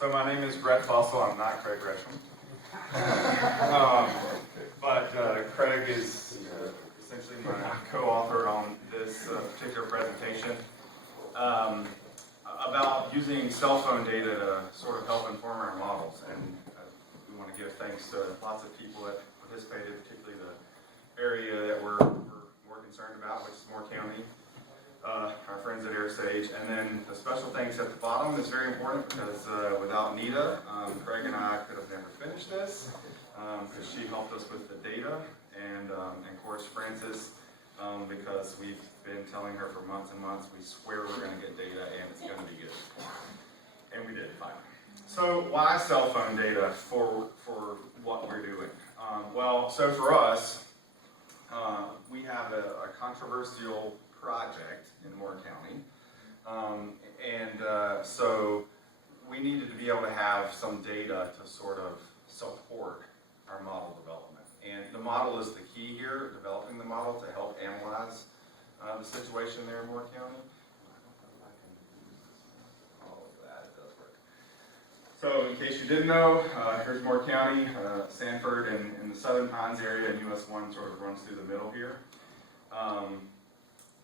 So my name is Rhett Fussell. I'm not Craig Gresham. But Craig is essentially my co-author on this particular presentation about using cell phone data to sort of help inform our models. And we want to give thanks to lots of people that participated, particularly the area that we're more concerned about, which is Moore County. Our friends at AirSage, and then the special thanks at the bottom is very important because without Nita, Craig and I could have never finished this because she helped us with the data, and of course Francis, because we've been telling her for months and months we swear we're going to get data and it's going to be good, and we did finally. So why cell phone data for what we're doing? Well, so for us, we have a controversial project in Moore County, so we needed to be able to have some data to sort of support our model development. And the model is the key here, developing the model to help analyze the situation there in Moore County. All of that, it does work. So in case you didn't know, here's Moore County, Sanford, and the Southern Pines area, and US 1 sort of runs through the middle here.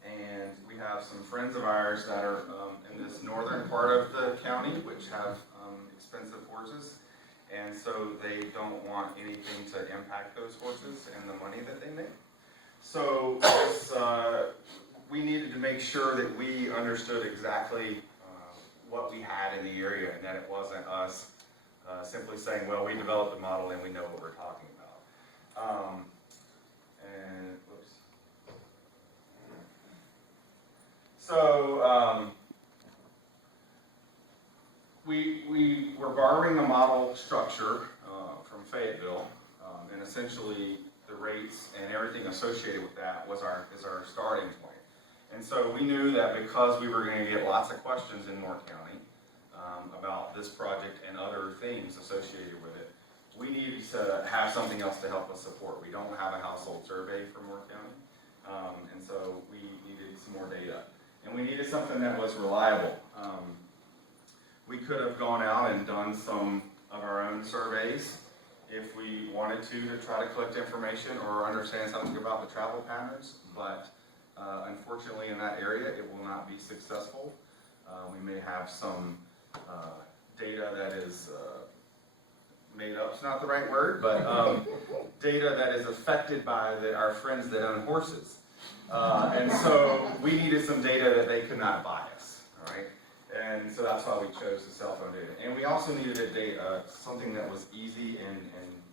And we have some friends of ours that are in this northern part of the county, which have expensive horses, and so they don't want anything to impact those horses and the money that they make. So we needed to make sure that we understood exactly what we had in the area, and that it wasn't us simply saying, well, we developed a model and we know what we're talking about. So we were borrowing the model structure from Fayetteville, and essentially the rates and everything associated with that is our starting point. And so we knew that because we were going to get lots of questions in Moore County about this project and other things associated with it, we needed to have something else to help us support. We don't have a household survey for Moore County, and so we needed some more data. And we needed something that was reliable. We could have gone out and done some of our own surveys if we wanted to try to collect information or understand something about the travel patterns, but unfortunately in that area it will not be successful. We may have some data that is made up, it's not the right word, but data that is affected by our friends that own horses. And so we needed some data that they could not bias, all right? And so that's why we chose the cell phone data. And we also needed something that was easy and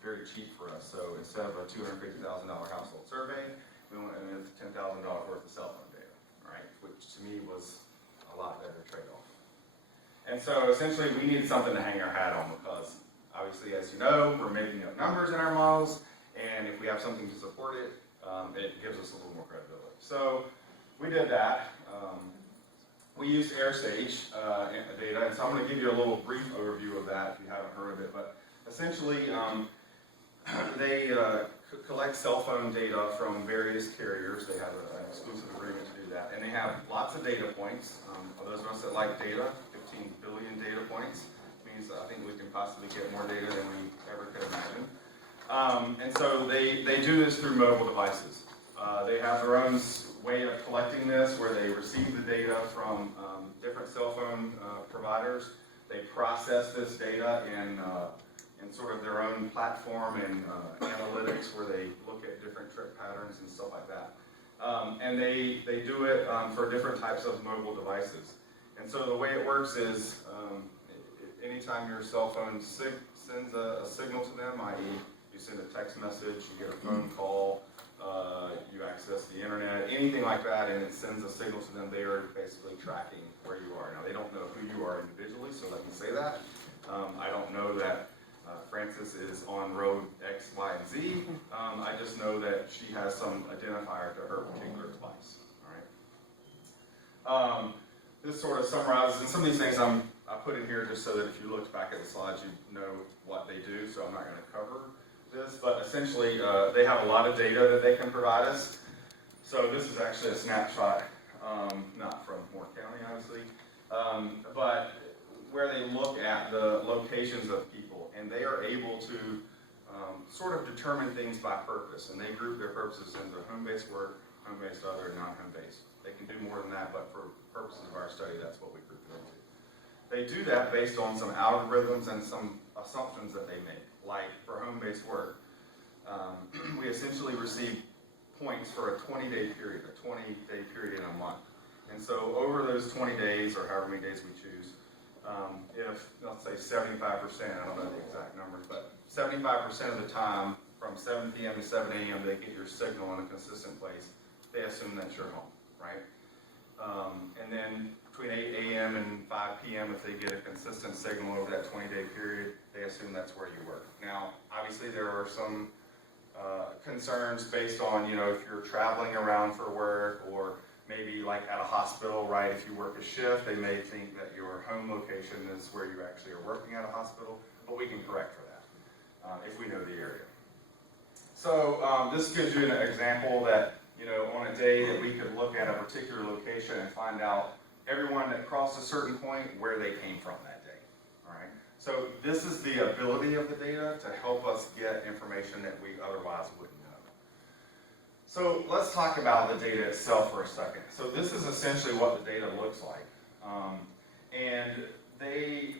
very cheap for us. So instead of a $250,000 household survey, we went with $10,000 worth of cell phone data, right? Which to me was a lot better trade-off. And so essentially we needed something to hang our hat on because obviously, as you know, we're making up numbers in our models, and if we have something to support it, it gives us a little more credibility. So we did that. We used AirSage data, and so I'm going to give you a little brief overview of that if you haven't heard of it. But essentially, they collect cell phone data from various carriers. They have an exclusive agreement to do that, and they have lots of data points. For those of us that like data, 15 billion data points means I think we can possibly get more data than we ever could imagine. And so they do this through mobile devices. They have their own way of collecting this where they receive the data from different cell phone providers. They process this data in sort of their own platform and analytics where they look at different trip patterns and stuff like that. And they do it for different types of mobile devices. And so the way it works is anytime your cell phone sends a signal to them, i.e. you send a text message, you get a phone call, you access the internet, anything like that, and it sends a signal to them, they are basically tracking where you are. Now, they don't know who you are individually, so let me say that. I don't know that Frances is on road X, Y, and Z. I just know that she has some identifier to her particular device. All right. This sort of summarizes, and some of these things I put in here just so that if you looked back at the slides, you know what they do, so I'm not going to cover this, but essentially they have a lot of data that they can provide us. So this is actually a snapshot, not from Moore County, obviously, but where they look at the locations of people, and they are able to sort of determine things by purpose, and they group their purposes into home-based work, home-based other, and non-home-based. They can do more than that, but for purposes of our study, that's what we group them into. They do that based on some algorithms and some assumptions that they make, like for home-based work. We essentially receive points for a 20-day period, a 20-day period in a month. And so over those 20 days, or however many days we choose, if, let's say 75%, I don't know the exact numbers, but 75% of the time, from 7 p.m. to 7 a.m., they get your signal in a consistent place. They assume that you're home, right? And then between 8 a.m. and 5 p.m., if they get a consistent signal over that 20-day period, they assume that's where you work. Now, obviously, there are some concerns based on, you know, if you're traveling around for work, or maybe like at a hospital, right? If you work a shift, they may think that your home location is where you actually are working at a hospital, but we can correct for that if we know the area. So this gives you an example that, you know, on a day that we could look at a particular location and find out everyone that crossed a certain point, where they came from that day, all right? So this is the ability of the data to help us get information that we otherwise wouldn't know. So let's talk about the data itself for a second. So this is essentially what the data looks like. And they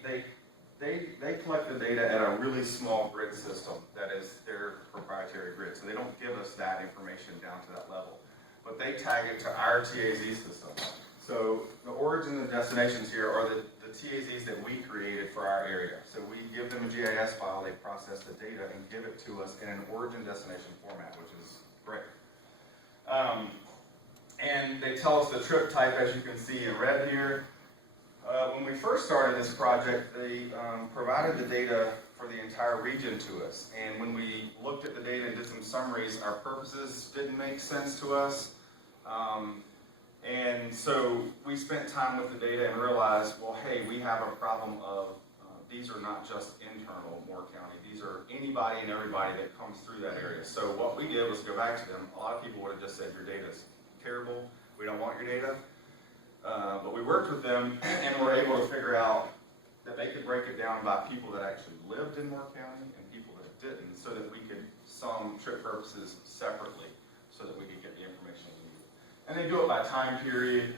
collect the data at a really small grid system that is their proprietary grid. So they don't give us that information down to that level. But they tag it to our TAZ system. So the origin and destinations here are the TAZs that we created for our area. So we give them a GIS file, they process the data and give it to us in an origin destination format, which is great. And they tell us the trip type, as you can see in red here. When we first started this project, they provided the data for the entire region to us. And when we looked at the data and did some summaries, our purposes didn't make sense to us. And so we spent time with the data and realized, well, hey, we have a problem of these are not just internal Moore County. These are anybody and everybody that comes through that area. So what we did was go back to them. A lot of people would have just said, your data is terrible. We don't want your data. But we worked with them and were able to figure out that they could break it down by people that actually lived in Moore County and people that didn't, so that we could sum trip purposes separately so that we could get the information we needed. And they do it by time period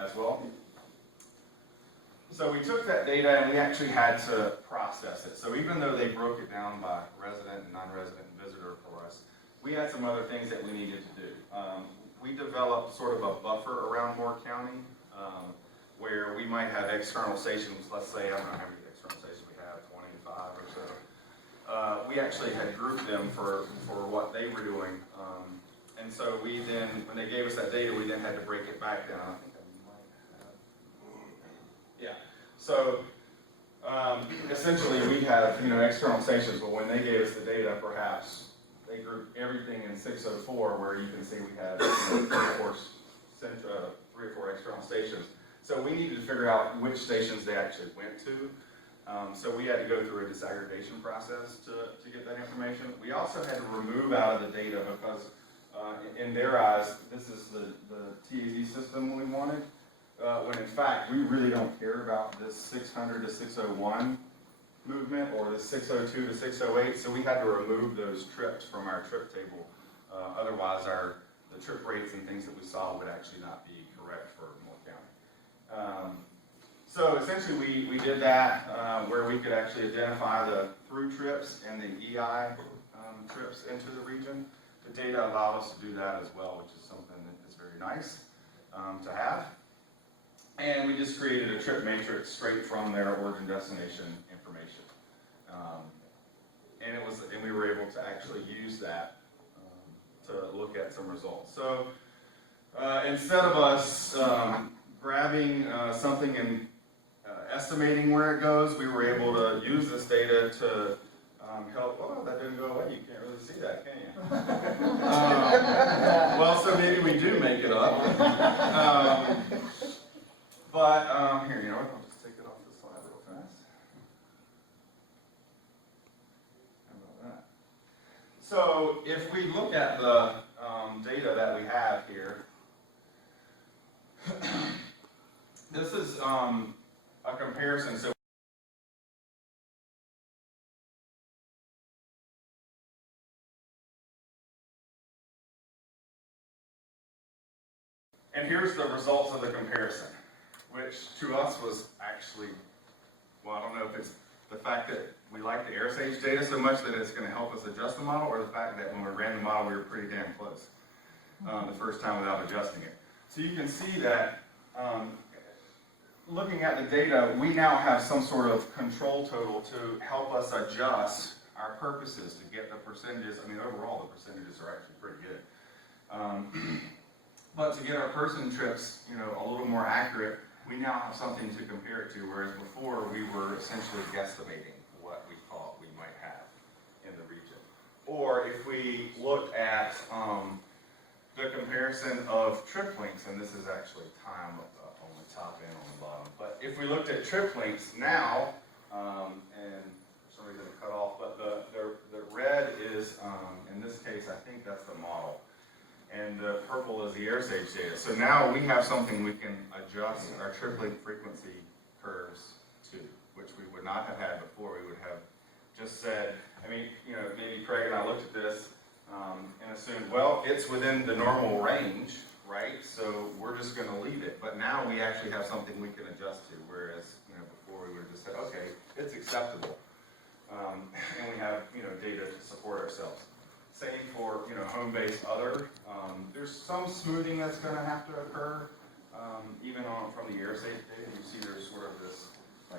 as well. So we took that data and we actually had to process it. So even though they broke it down by resident and non-resident and visitor for us, we had some other things that we needed to do. We developed sort of a buffer around Moore County where we might have external stations. Let's say, I don't know how many external stations we have, 25 or so. We actually had grouped them for what they were doing. And so we then, when they gave us that data, we then had to break it back down. I think I might have, yeah. So essentially we have, you know, external stations, but when they gave us the data, perhaps they grouped everything in 604, where you can see we had, you know, 3 or 4 external stations. So we needed to figure out which stations they actually went to. So we had to go through a disaggregation process to get that information. We also had to remove out of the data because in their eyes, this is the TAZ system we wanted, when in fact, we really don't care about this 600 to 601 movement or the 602 to 608, so we had to remove those trips from our trip table. Otherwise, the trip rates and things that we saw would actually not be correct for Moore County. So essentially, we did that where we could actually identify the through trips and the EI trips into the region. The data allowed us to do that as well, which is something that is very nice to have. And we just created a trip matrix straight from their origin destination information. And we were able to actually use that to look at some results. So instead of us grabbing something and estimating where it goes, we were able to use this data to help. Oh, that didn't go away. You can't really see that, can you? Well, so maybe we do make it up. But here, you know what? I'll just take it off the slide real fast. How about that? So if we look at the data that we have here, this is a comparison. So and here's the results of the comparison, which to us was actually, well, I don't know if it's the fact that we like the AirSage data so much that it's going to help us adjust the model, or the fact that when we ran the model, we were pretty damn close the first time without adjusting it. So you can see that looking at the data, we now have some sort of control total to help us adjust our purposes to get the percentages. I mean, overall, the percentages are actually pretty good. But to get our person trips, a little more accurate, we now have something to compare it to, whereas before we were essentially guesstimating what we thought we might have in the region. Or if we looked at the comparison of trip lengths, and this is actually time on the top and on the bottom, but if we looked at trip lengths now, and for some reason it cut off, but the red is, in this case, I think that's the model. And the purple is the AirSage data. So now we have something we can adjust our trip length frequency curves to, which we would not have had before. We would have just said, maybe Craig and I looked at this and assumed, well, it's within the normal range, right? So we're just going to leave it. But now we actually have something we can adjust to, whereas before we would have just said, okay, it's acceptable. And we have data to support ourselves. Same for home-based other. There's some smoothing that's going to have to occur, even from the AirSage data. You see there's sort of this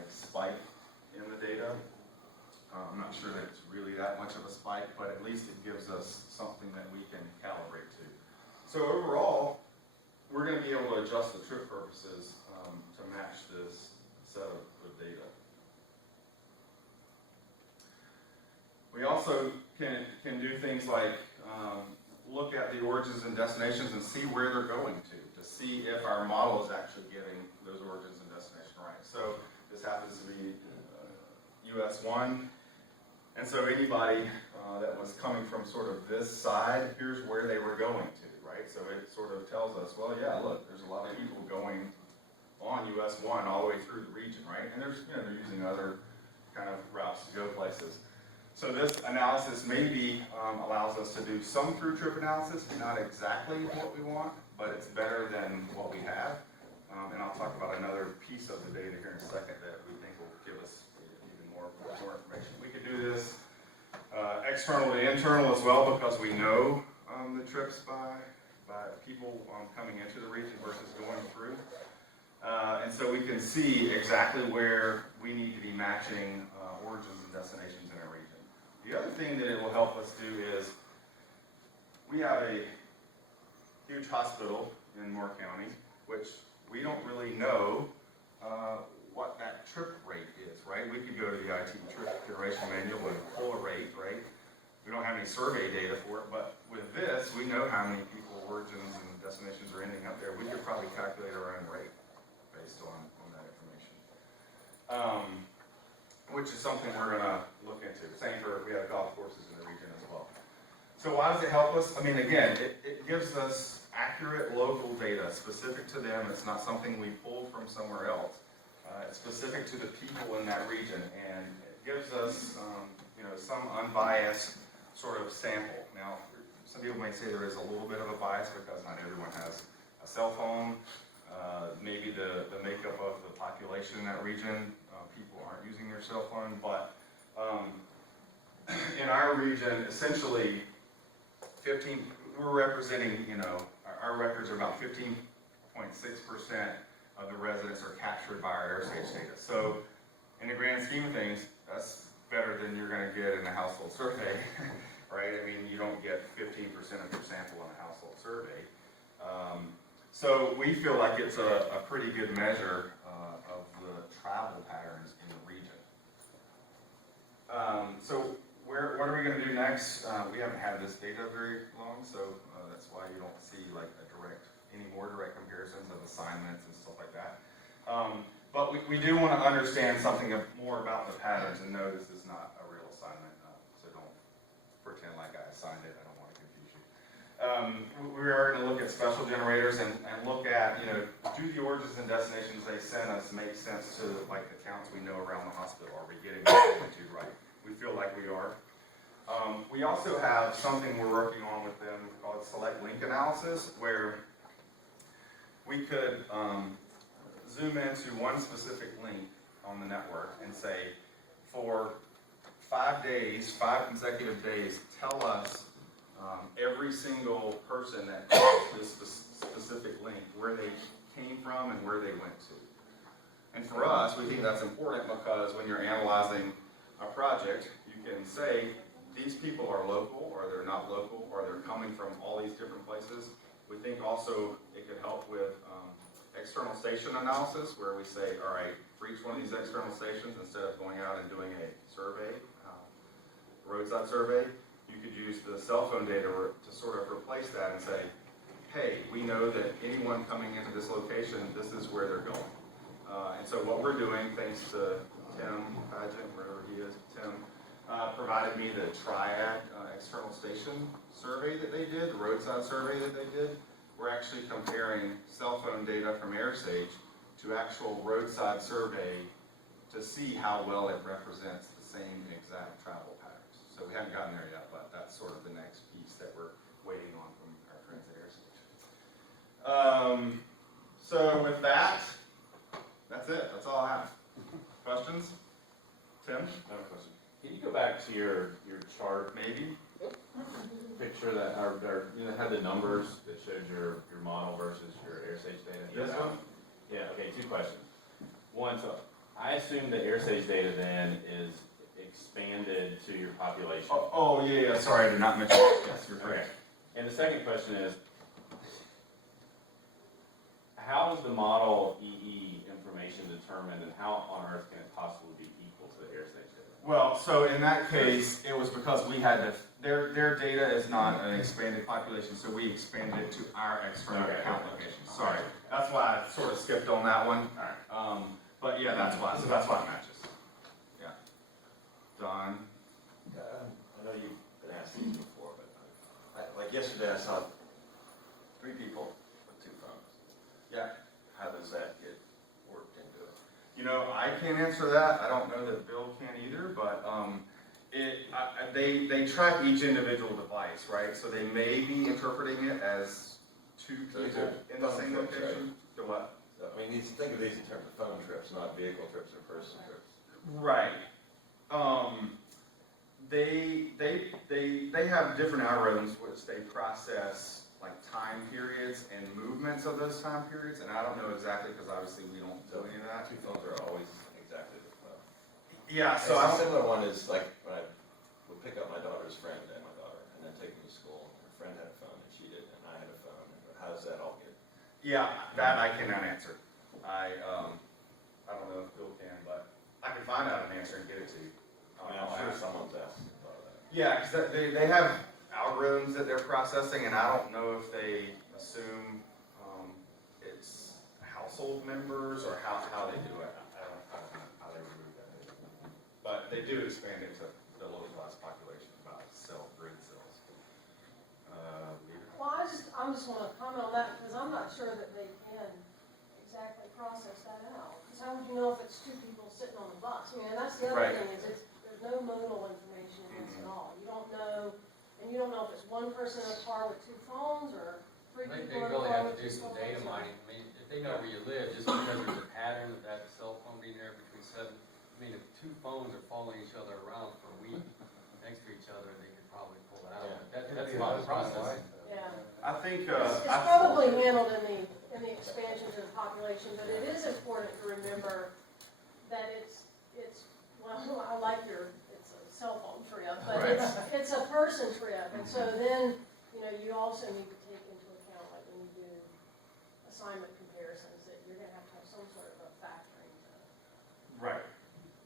spike in the data. I'm not sure that it's really that much of a spike, but at least it gives us something that we can calibrate to. So overall, we're going to be able to adjust the trip purposes to match this set of data. We also can do things like look at the origins and destinations and see where they're going to see if our model is actually getting those origins and destination right. So this happens to be US 1, and so anybody that was coming from sort of this side, here's where they were going to, right? So it sort of tells us, well, yeah, look, there's a lot of people going on US 1 all the way through the region, right? And there's, they're using other kind of routes to go places. So this analysis maybe allows us to do some through trip analysis, not exactly what we want, but it's better than what we have. And I'll talk about another piece of the data here in a second that we think will give us even more information. We could do this external to internal as well, because we know the trips by people coming into the region versus going through. And so we can see exactly where we need to be matching origins and destinations in our region. The other thing that it will help us do is, we have a huge hospital in Moore County, which we don't really know what that trip rate is, right? We could go to the IT trip generation manual and pull a rate, right? We don't have any survey data for it, but with this, we know how many people, origins, and destinations are ending up there. We could probably calculate our own rate based on that information. Which is something we're going to look into. Same for, we have golf courses in the region as well. So why does it help us? I mean, again, it gives us accurate local data specific to them. It's not something we pulled from somewhere else. It's specific to the people in that region, and it gives us some unbiased sort of sample. Now, some people may say there is a little bit of a bias because not everyone has a cell phone. Maybe the makeup of the population in that region, people aren't using their cell phone, but in our region, essentially, we're representing, our records are about 15.6% of the residents are captured by our AirSage data. So, in the grand scheme of things, that's better than you're going to get in a household survey, right? I mean, you don't get 15% of your sample in a household survey. So we feel like it's a pretty good measure of the travel patterns in the region. So what are we going to do next? We haven't had this data very long, so that's why you don't see like any more direct comparisons of assignments and stuff like that. But we do want to understand something more about the patterns, and no, this is not a real assignment, so don't pretend like I assigned it. I don't want to confuse you. we are going to look at special generators and look at, do the origins and destinations they send us make sense to like the counts we know around the hospital? Are we getting the altitude right? We feel like we are. We also have something we're working on with them called select link analysis, where we could zoom into one specific link on the network and say, for 5 days, 5 consecutive days, tell us every single person that crossed this specific link, where they came from and where they went to. And for us, we think that's important because when you're analyzing a project, you can say, these people are local, or they're not local, or they're coming from all these different places. We think also it could help with external station analysis, where we say, all right, for each one of these external stations, instead of going out and doing a survey, roadside survey, you could use the cell phone data to sort of replace that and say, hey, we know that anyone coming into this location, this is where they're going. And so what we're doing, thanks to Tim Pageant, wherever he is, Tim, provided me the Triad external station survey that they did, the roadside survey that they did. We're actually comparing cell phone data from AirSage to actual roadside survey to see how well it represents the same exact travel patterns. So we haven't gotten there yet, but that's sort of the next piece that we're waiting on from our friends at AirSage. So with that, that's it. That's all I have. Questions? Tim? I have a question. Can you go back to your chart, Maybe? picture that had the numbers that showed your model versus your AirSage data? This one? Yeah, okay, 2 questions. One, so I assume the AirSage data then is expanded to your population. Oh yeah, sorry, I did not mention that. Yes, you're correct. Okay. And the second question is, how is the model EE information determined, and how on earth can it possibly be equal to the AirSage data? Well, so in that case, it was because we had to, their data is not an expanded population, so we expanded it to our external account locations. Sorry, that's why I sort of skipped on that one. But yeah, that's why, so that's why it matches. Yeah. Don? I know you've been asked these before, but like yesterday I saw 3 people with 2 phones. Yeah. How does that get worked into it? I can't answer that. I don't know that Bill can either, but they track each individual device, right? So they may be interpreting it as 2 people in the same location. To what? So, I mean, think of these in terms of phone trips, not vehicle trips or person trips. Right. They have different algorithms which they process like time periods and movements of those time periods, and I don't know exactly because obviously we don't do any of that. 2 phones are always exactly the phone. Yeah, so a similar one is like when I would pick up my daughter's friend and my daughter, and then take them to school. Her friend had a phone and she didn't, and I had a phone. How does that all get? Yeah, that I cannot answer. I don't know if Bill can, but I can find out an answer and get it to you. I'm sure someone's asked about that. Yeah, because they have algorithms that they're processing, and I don't know if they assume it's household members or how they do it. I don't know how they remove that. But they do expand it to the localized population about grid cells. Well, I'm just want to comment on that because I'm not sure that they can exactly process that out. Because how would you know if it's 2 people sitting on the bus? I mean, and that's the other Right. thing is there's no modal information in this at all. You don't know, and you don't know if it's 1 person in a car with 2 phones or 3 They people in a really car have with to do 2 some phones. data mining. I mean, if they know where you live, just because there's a pattern of that cell phone being there between 7, I mean, if 2 phones are following each other around for a week next to each other, they could probably pull it out. But that's a lot of processing. Yeah. I think It's probably handled in the expansion to the population, but it is important to remember that it's well, I like it's a cell phone trip, but Right. it's a person trip, and so then, you also need to take into account, like when you do assignment comparisons, that you're gonna have some sort of a factoring right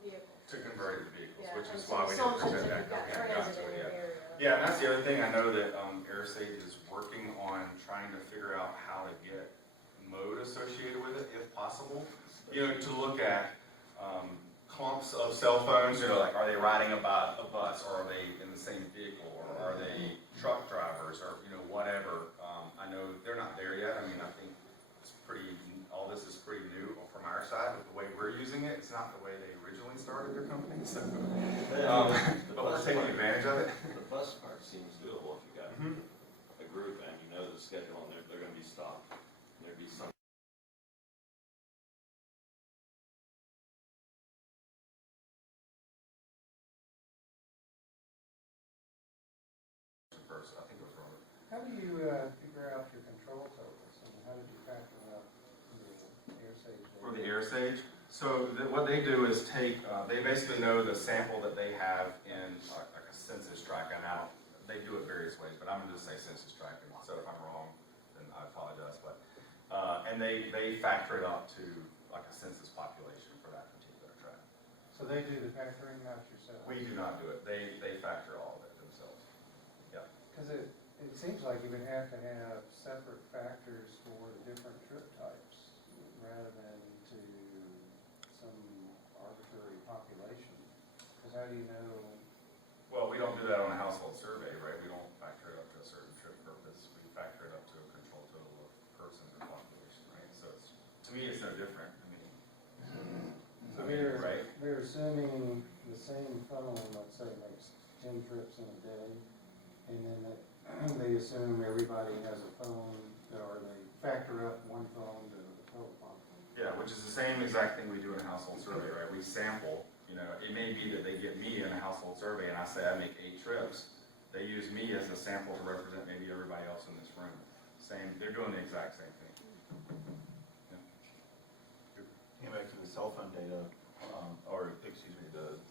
vehicle. to convert the vehicles, Yeah, which and is some why we didn't assumptions present that that. you've got We haven't gotten transit to in it your yet. area. Yeah, and that's the other thing. I know that AirSage is working on trying to figure out how to get mode associated with it, if possible. To look at clumps of cell phones. Like, are they riding a bus, or are they in the same vehicle, or are they truck drivers or, whatever. I know they're not there yet. I mean, I think it's all this is pretty new from our side with the way we're using it. It's not the way they originally started their company, so, but we're taking advantage of it. The bus part seems doable if you got a group and you know the schedule and they're gonna be stopped. There'd be some. First, I think it was Robert. How do you figure out your control totals? I mean, how did you factor out the AirSage data? For the AirSage, so what they do is they basically know the sample that they have in like a census tract. Now, they do it various ways, but I'm gonna just say census tract, and so if I'm wrong, then I apologize, but, and they factor it up to like a census population for that particular tract. So they do the factoring, not yourself? We do not do it, they factor all of it themselves. Yeah. Because it seems like you would have to have separate factors for the different trip types rather than to some arbitrary population. Because how do you know? Well, we don't do that on a household survey, right? We don't factor it up to a certain trip purpose. We factor it up to a control total of persons or population, right? So to me, it's no different. I mean, So right? we're assuming the same phone, let's say, makes 10 trips in a day, and then they assume everybody has a phone, or they factor up one phone to the total phone. Yeah, which is the same exact thing we do in a household survey, right? We sample, it may be that they get me in a household survey and I say I make 8 trips. They use me as a sample to represent maybe everybody else in this room. They're doing the exact same thing. Came back to the cell phone data,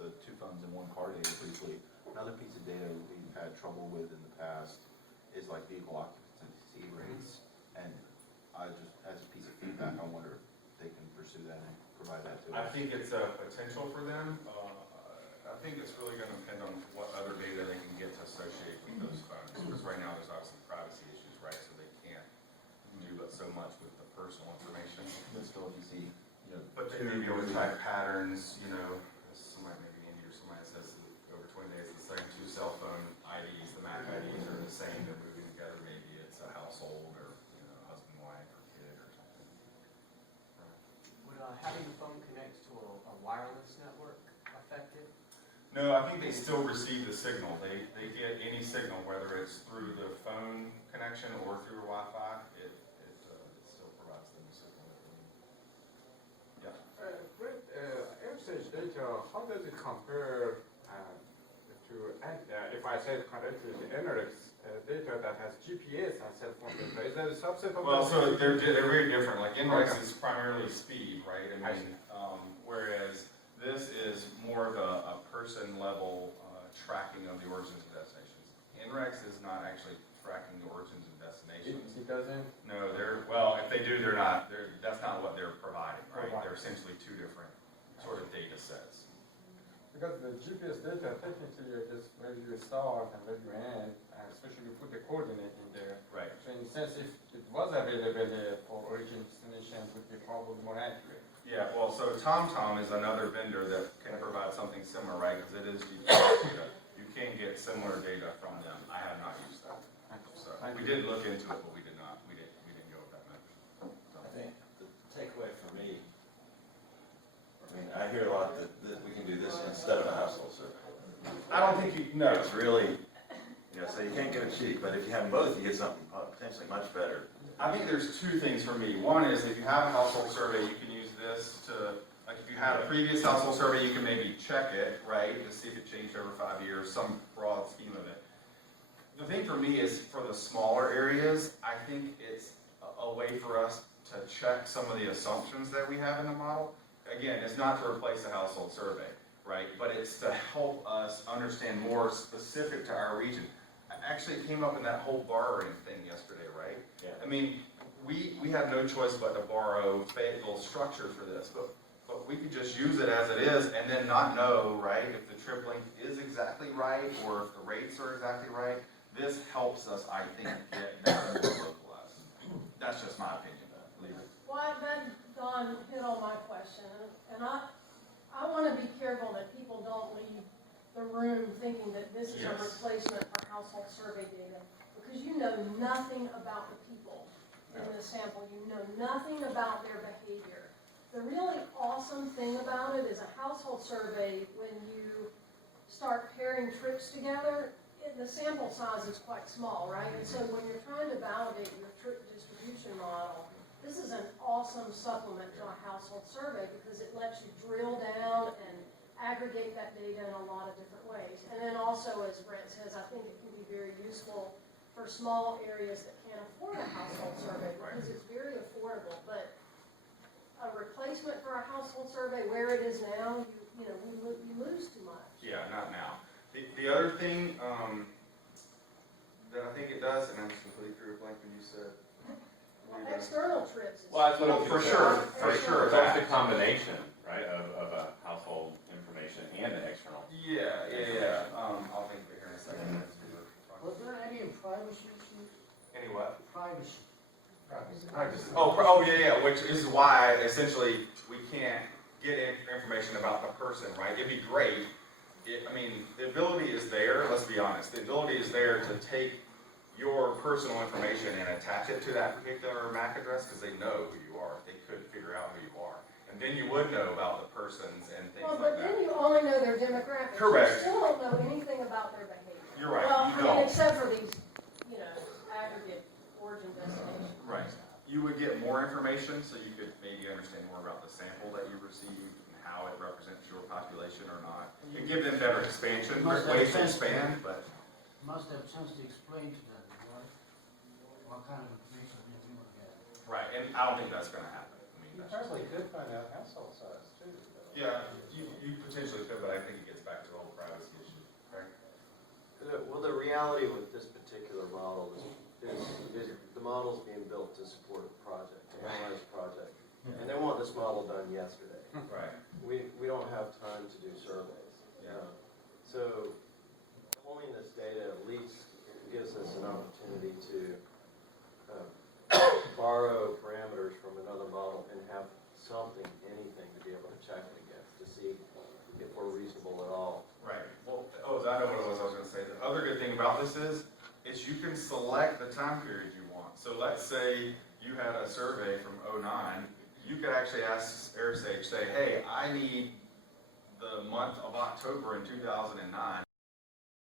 the 2 phones in 1 car data briefly. Another piece of data we've had trouble with in the past is like vehicle occupancy rates. And I just, as a piece of feedback, I wonder if they can pursue that and provide that to us. I think it's a potential for them. I think it's really going to depend on what other data they can get to associate with those phones. Because right now there's obviously privacy issues, right? So they can't do but so much with the personal information. But still, if you see, But they may be able to track patterns, somebody, maybe Andy or somebody says that over 20 days, the same 2 cell phone IDs, the MAC IDs are the same, they're moving together, maybe it's a household or, husband, wife, or kid or something. Would having the phone connect to a wireless network affect it? No, I think they still receive the signal. They get any signal, whether it's through the phone connection or through Wi-Fi, it still provides them the signal that they need. Yeah. With AirSage data, how does it compare to, if I say connect to the NRX data that has GPS and cell phone data? Is that a subset of Well, that? so they're very different. Like NREX is primarily speed, right? I mean, whereas this is more of a person level tracking of the origins and destinations. NREX is not actually tracking the origins and destinations. It doesn't? No, if they do, that's not what they're providing, right? They're essentially 2 different sort of data sets. Because the GPS data technically is just where you start and where you end, and especially you put the coordinate in there. Right. So in a sense, if it was available for origin destination, it would be probably more accurate. Yeah, well, so TomTom is another vendor that can provide something similar, right? Because it is GPS data. You can get similar data from them. I have not used that. So we did look into it, but we didn't go with that method. I think the takeaway for me, I hear a lot that we can do this instead of a household survey. I don't think no. It's really, so you can't get it cheap, but if you have both, you get something potentially much better. I think there's 2 things for me. One is if you have a household survey, you can use this to, like if you had a previous household survey, you can maybe check it, right? To see if it changed over 5 years, some broad scheme of it. The thing for me is for the smaller areas, I think it's a way for us to check some of the assumptions that we have in the model. Again, it's not to replace a household survey, right? But it's to help us understand more specific to our region. Actually, it came up in that whole borrowing thing yesterday, right? Yeah. I mean, we have no choice but to borrow Fayetteville structure for this, but we could just use it as it is and then not know, right, if the trip length is exactly right or if the rates are exactly right. This helps us, I think, get that more localized. That's just my opinion. Leave it. Well, then Don hit on my question, and I want to be careful that people don't leave the room thinking that this is a Yes. replacement for household survey data, because you know nothing about the people in the sample, you know nothing about their behavior. The really awesome thing about it is a household survey, when you start pairing trips together, the sample size is quite small, right? And so when you're trying to validate your trip distribution model, this is an awesome supplement to a household survey because it lets you drill down and aggregate that data in a lot of different ways. And then also, as Brett says, I think it can be very useful for small areas that can't afford a household survey because it's very affordable. But a replacement for a household survey where it is now, you lose too much. Yeah, not now. The other thing, that I think it does, and I'm just completely through a blank when you said. Well, external trips is. Well, that's what Well, I'm for saying. sure, for sure. So it's the combination, right, of a household information and an external. Yeah. I'll think of it here in a second. Was there any privacy issues? Any what? Privacy. Oh, yeah, which is why essentially we can't get information about the person, right? It'd be great. The ability is there, let's be honest. The ability is there to take your personal information and attach it to that particular MAC address because they know who you are. They could figure out who you are. And then you would know about the persons and things Well, like but that. then you only know their demographics. Correct. You still don't know anything about their behavior. You're right, Well, you don't. except for these, aggregate origin destinations. Right. You would get more information, so you could maybe understand more about the sample that you received and how it represents your population or not. And give them better expansion, Must have ways to sense. expand, but Must have a chance to explain to them, what kind of information you want to get. right, and I don't think that's gonna happen. You That's just- probably could find out household size too, though. Yeah, you potentially could, but I think it gets back to the whole privacy issue, right? Well, the reality with this particular model is the model's being built to support a project, an analyzed project. And they want this model done yesterday. Right. We don't have time to do surveys. Yeah. So pulling this data at least gives us an opportunity to borrow parameters from another model and have something, anything to be able to check it against to see if we're reasonable at all. Right. Well, I know what it was I was gonna say. The other good thing about this is you can select the time period you want. So let's say you had a survey from '09, you could actually ask AirSage, say, hey, I need the month of October in 2009.